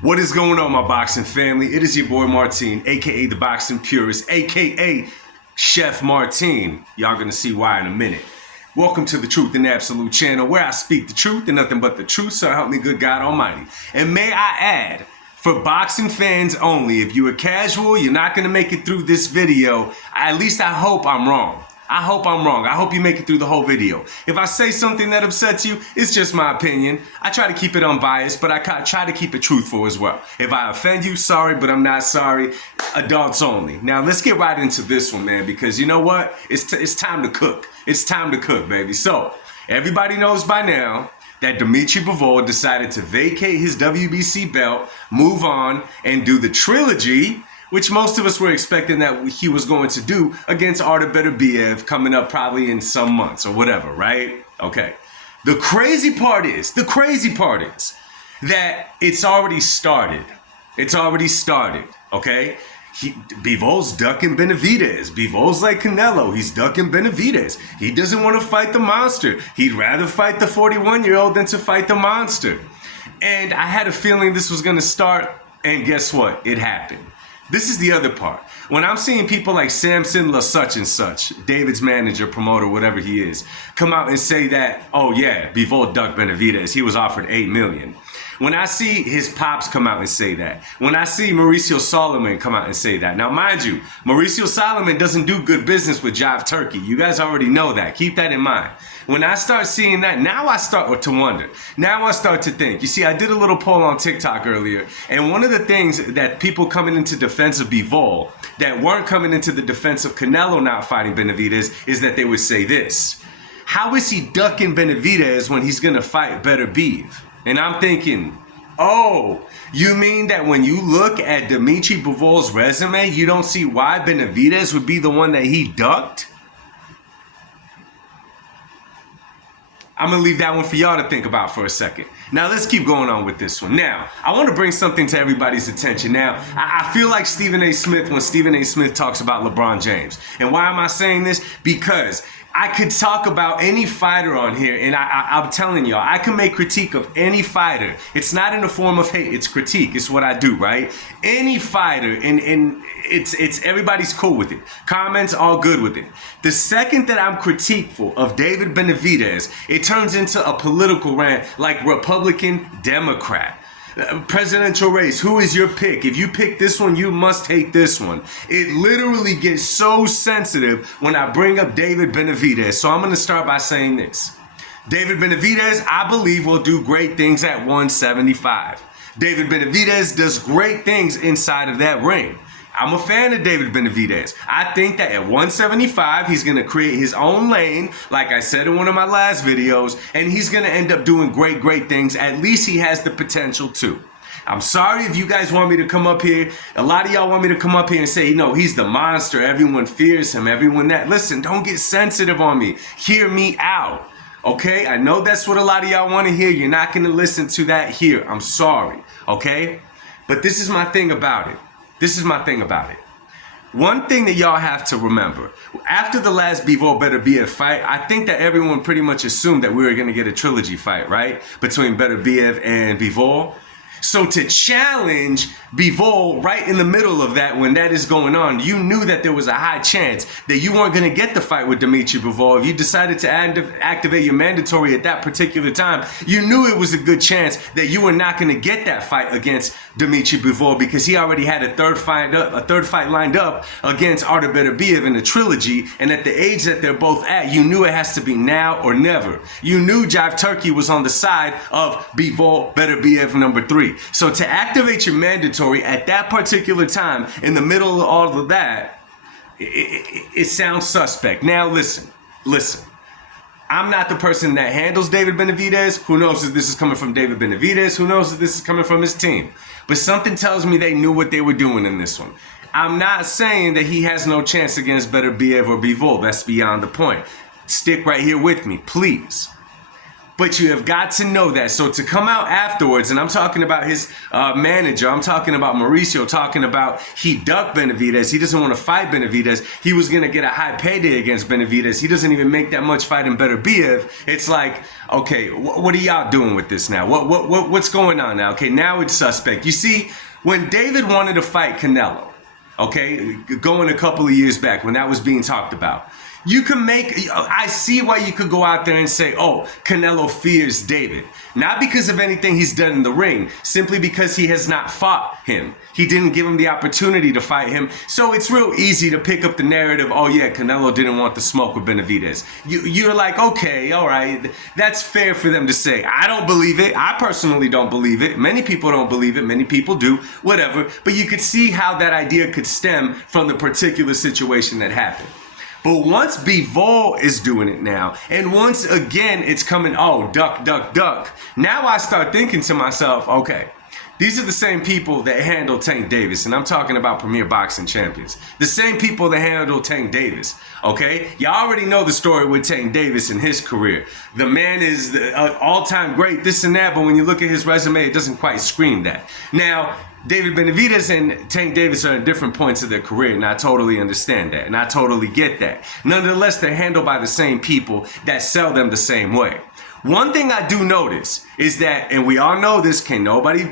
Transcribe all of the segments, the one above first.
What is going on, my boxing family? It is your boy Martine, aka the Boxing Purist, aka Chef Martine. Y'all gonna see why in a minute. Welcome to the Truth and Absolute channel, where I speak the truth and nothing but the truth, so help me good God Almighty. And may I add, for boxing fans only, if you are casual, you're not gonna make it through this video. At least I hope I'm wrong. I hope I'm wrong. I hope you make it through the whole video. If I say something that upsets you, it's just my opinion. I try to keep it unbiased, but I try to keep it truthful as well. If I offend you, sorry, but I'm not sorry. Adults only. Now, let's get right into this one, man, because you know what? It's time to cook. It's time to cook, baby. So, everybody knows by now that Bivol decided to vacate his WBC belt, move on, and do the trilogy, which most of us were expecting that he was going to do against Bivol-Benavidez coming up probably in some months or whatever, right? Okay. The crazy part is that it's already started. It's already started, okay? Bivol's ducking Benavidez. Bivol's like Canelo. He's ducking Benavidez. He doesn't want to fight the monster. He'd rather fight the 41-year-old than to fight the monster. And I had a feeling this was going to start, and guess what? It happened. This is the other part. When I'm seeing people like Samson La such and such, David's manager, promoter, whatever he is, come out and say that, oh yeah, Bivol ducked Benavidez. He was offered $8 million. When I see his pops come out and say that, when I see Mauricio Solomon come out and say that, now mind you, Mauricio Solomon doesn't do good business with Jive Turkey. You guys already know that. Keep that in mind. When I start seeing that, now I start to wonder. Now I start to think. You see, I did a little poll on TikTok earlier, and one of the things that people coming into defense of Bivol that weren't coming into the defense of Canelo not fighting Benavidez is that they would say this: how is he ducking Benavidez when he's gonna fight Bev? And I'm thinking, oh, you mean that when you look at Bivol's resume, you don't see why Benavidez would be the one that he ducked? I'm going to leave that one for y'all to think about for a second. Now, let's keep going on with this one. Now, I want to bring something to everybody's attention. Now, I feel like Stephen A. Smith when Stephen A. Smith talks about LeBron James. And why am I saying this? Because I could talk about any fighter on here, and I'm telling y'all, I can make critique of any fighter. It's not in the form of hate, it's critique. It's what I do, right? Any fighter, and it's everybody's cool with it. Comments, all good with it. The second that I'm critiqueful of David Benavidez, it turns into a political rant like Republican, Democrat. Presidential race, who is your pick? If you pick this one, you must hate this one. It literally gets so sensitive when I bring up David Benavidez. So I'm going to start by saying this. David Benavidez, I believe, will do great things at 175. David Benavidez does great things inside of that ring. I'm a fan of David Benavidez. I think that at 175, he's going to create his own lane, like I said in one of my last videos, and he's going to end up doing great things. At least he has the potential to. I'm sorry if you guys want me to come up here. A lot of y'all want me to come up here and say, you know, he's the monster. Everyone fears him. Everyone that. Listen, don't get sensitive on me. Hear me out. Okay? I know that's what a lot of y'all want to hear. You're not going to listen to that here. I'm sorry. Okay? But this is my thing about it. This is my thing about it. One thing that y'all have to remember, after the last Bivol-Benavidez fight, I think that everyone pretty much assumed that we were going to get a trilogy fight, right? Between Benavidez and Bivol. So to challenge Bivol right in the middle of that, when that is going on, you knew that there was a high chance that you weren't going to get the fight with Bivol. If you decided to activate your mandatory at that particular time, you knew it was a good chance that you were not going to get that fight against Bivol because he already had a third fight lined up against Bev in the trilogy. And at the age that they're both at, you knew it has to be now or never. You knew Jive Turkey was on the side of Bivol-Bev number 3. So to activate your mandatory at that particular time, in the middle of all of that, it sounds suspect. Now listen. I'm not the person that handles David Benavidez. Who knows if this is coming from David Benavidez? Who knows if this is coming from his team? But something tells me they knew what they were doing in this one. I'm not saying that he has no chance against Bev or Bivol. That's beyond the point. Stick right here with me, please. But you have got to know that. So to come out afterwards, and I'm talking about his manager, I'm talking about Mauricio, talking about he ducked Benavidez. He doesn't want to fight Benavidez. He was going to get a high payday against Benavidez. He doesn't even make that much fighting Beterbiev. It's like, okay, what are y'all doing with this now? What's going on now? Okay, now it's suspect. You see, when David wanted to fight Canelo, okay, going a couple of years back when that was being talked about, you can I see why you could go out there and say, oh, Canelo fears David. Not because of anything he's done in the ring, simply because he has not fought him. He didn't give him the opportunity to fight him. So it's real easy to pick up the narrative, oh yeah, Canelo didn't want the smoke with Benavidez. You're like, okay, all right, that's fair for them to say. I don't believe it. I personally don't believe it. Many people don't believe it. Many people do, whatever. But you could see how that idea could stem from the particular situation that happened. But once Bivol is doing it now, and once again it's coming, oh, duck, duck, duck. Now I start thinking to myself, okay, these are the same people that handle Tank Davis, and I'm talking about Premier Boxing Champions. The same people that handle Tank Davis, okay? You already know the story with Tank Davis and his career. The man is the all-time great, this and that, but when you look at his resume, it doesn't quite scream that. Now, David Benavidez and Tank Davis are at different points of their career, and I totally understand that, and I totally get that. Nonetheless, they're handled by the same people that sell them the same way. One thing I do notice is that, and we all know this, can't nobody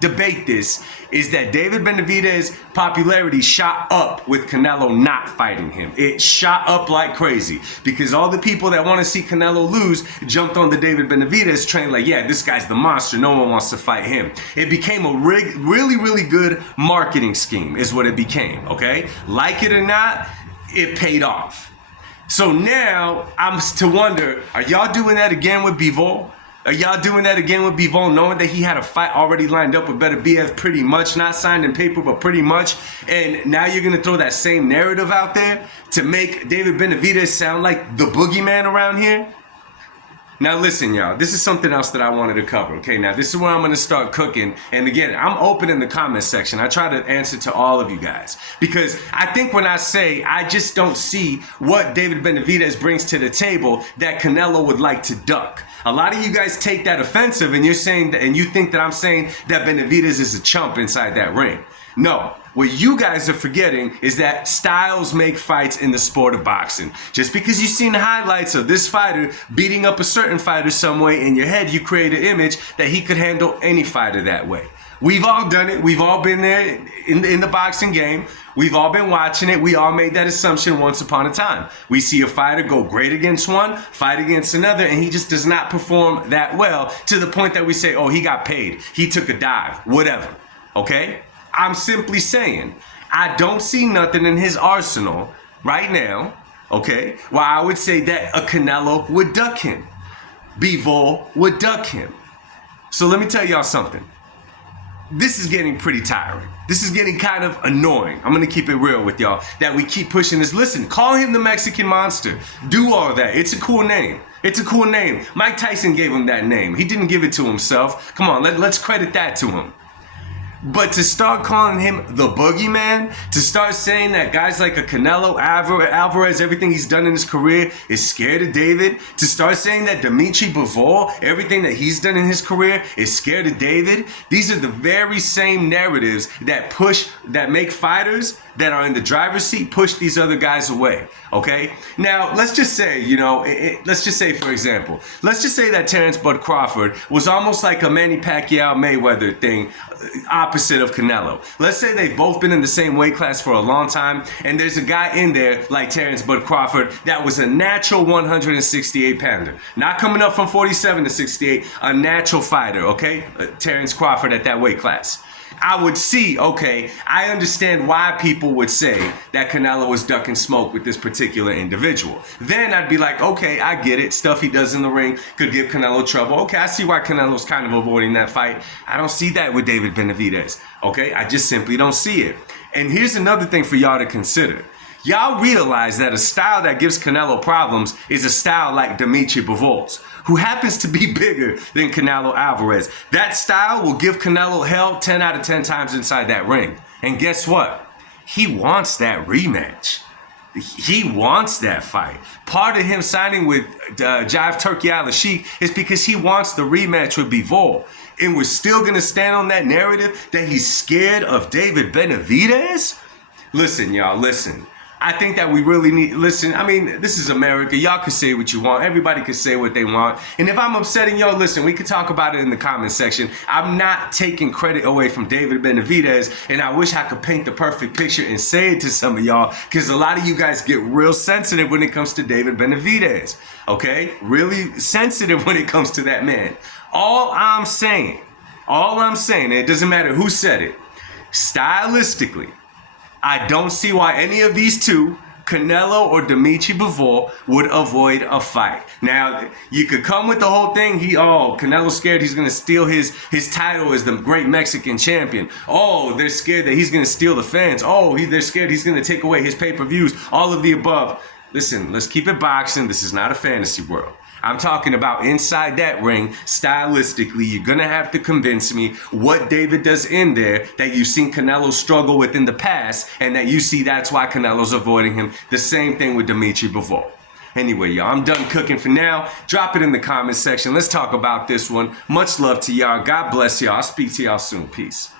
debate this, is that David Benavidez's popularity shot up with Canelo not fighting him. It shot up like crazy because all the people that want to see Canelo lose jumped on the David Benavidez train like, yeah, this guy's the monster. No one wants to fight him. It became a really, really good marketing scheme is what it became, okay? Like it or not, it paid off. So now I'm to wonder, are y'all doing that again with Bivol? Are y'all doing that again with Bivol, knowing that he had a fight already lined up with Beterbiev pretty much, not signed in paper, but pretty much, and now you're going to throw that same narrative out there to make David Benavidez sound like the boogeyman around here? Now listen, y'all, this is something else that I wanted to cover, okay? Now this is where I'm going to start cooking, and again, I'm open in the comment section. I try to answer to all of you guys, because I think when I say I just don't see what David Benavidez brings to the table that Canelo would like to duck. A lot of you guys take that offensive, and you're saying that, and you think that I'm saying that Benavidez is a chump inside that ring. No. What you guys are forgetting is that styles make fights in the sport of boxing. Just because you've seen highlights of this fighter beating up a certain fighter some way, in your head you create an image that he could handle any fighter that way. We've all done it. We've all been there in the boxing game. We've all been watching it. We all made that assumption once upon a time. We see a fighter go great against one, fight against another, and he just does not perform that well to the point that we say, oh, he got paid. He took a dive, whatever, okay? I'm simply saying, I don't see nothing in his arsenal right now, okay, where I would say that a Canelo would duck him. Bivol would duck him. So let me tell y'all something. This is getting pretty tiring. This is getting kind of annoying. I'm going to keep it real with y'all, that we keep pushing this. Listen, call him the Mexican Monster. Do all that. It's a cool name. It's a cool name. Mike Tyson gave him that name. He didn't give it to himself. Come on, let's credit that to him. But to start calling him the boogeyman, to start saying that guys like a Canelo, Alvarez, everything he's done in his career is scared of David, to start saying that Dimitri Bivol, everything that he's done in his career is scared of David, these are the very same narratives that make fighters that are in the driver's seat push these other guys away, okay? Now, let's just say, let's just say, for example, let's just say that Terrence Bud Crawford was almost like a Manny Pacquiao Mayweather thing, opposite of Canelo. Let's say they've both been in the same weight class for a long time, and there's a guy in there like Terrence Bud Crawford that was a natural 168 pounder. Not coming up from 47 to 68, a natural fighter, okay? Terrence Crawford at that weight class. I would see, okay, I understand why people would say that Canelo was ducking smoke with this particular individual. Then I'd be like, okay, I get it. Stuff he does in the ring could give Canelo trouble. Okay, I see why Canelo's kind of avoiding that fight. I don't see that with David Benavidez. Okay, I just simply don't see it. And here's another thing for y'all to consider. Y'all realize that a style that gives Canelo problems is a style like Dimitri Bivol's, who happens to be bigger than Canelo Alvarez. That style will give Canelo hell 10 out of 10 times inside that ring. And guess what? He wants that rematch. he wants that fight. Part of him signing with Jive Turkey Al-Sheikh is because he wants the rematch with Bivol. And we're still going to stand on that narrative that he's scared of David Benavidez? Listen, y'all, listen. I think that we really need, listen, I mean, this is America. Y'all can say what you want. Everybody can say what they want. And if I'm upsetting y'all, listen, we can talk about it in the comment section. I'm not taking credit away from David Benavidez, and I wish I could paint the perfect picture and say it to some of y'all, because a lot of you guys get real sensitive when it comes to David Benavidez, okay? Really sensitive when it comes to that man. All I'm saying, and it doesn't matter who said it, stylistically, I don't see why any of these two, Canelo or Dimitri Bivol, would avoid a fight. Now, you could come with the whole thing, Canelo's scared he's gonna steal his title as the great Mexican champion. Oh, they're scared that he's gonna steal the fans. Oh, they're scared he's gonna take away his pay-per-views, all of the above. Listen, let's keep it boxing. This is not a fantasy world. I'm talking about inside that ring, stylistically. You're going to have to convince me what David does in there that you've seen Canelo struggle with in the past, and that you see that's why Canelo's avoiding him. The same thing with Dimitri Bivol. Anyway, y'all, I'm done cooking for now. Drop it in the comment section. Let's talk about this one. Much love to y'all. God bless y'all. I'll speak to y'all soon. Peace.